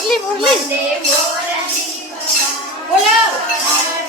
मुरली मुरली बोलो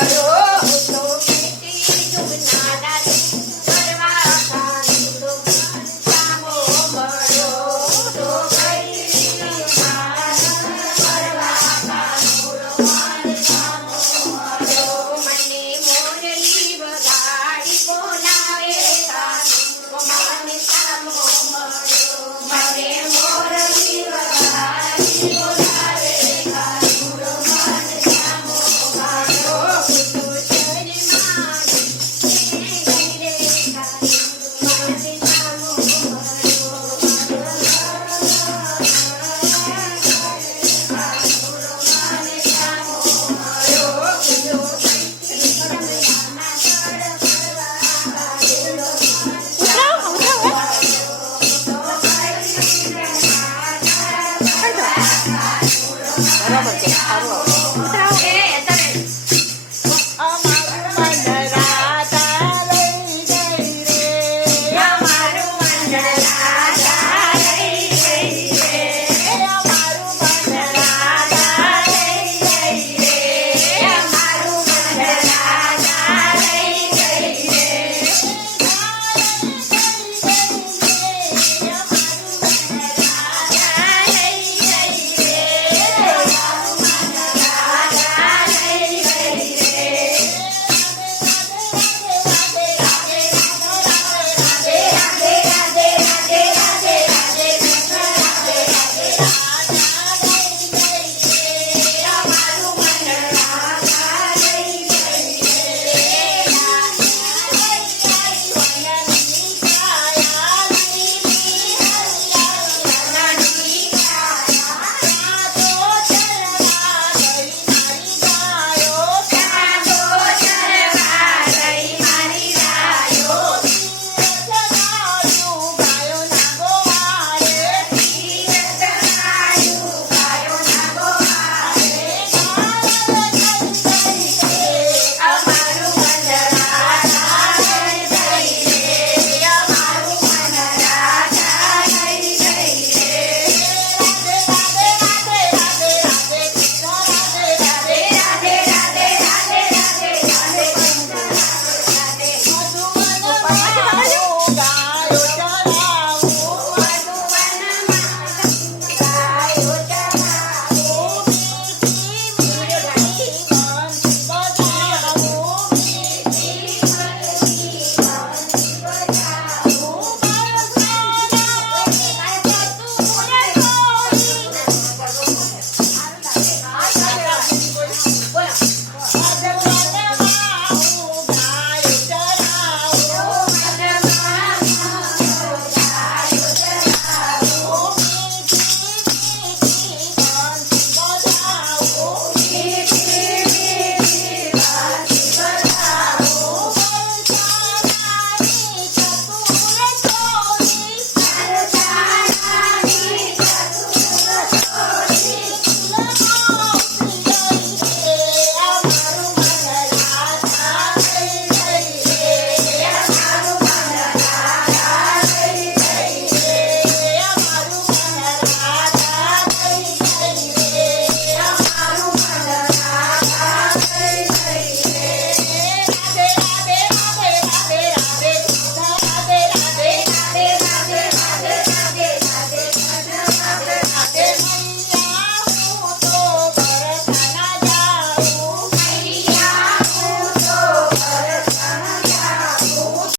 Senhor.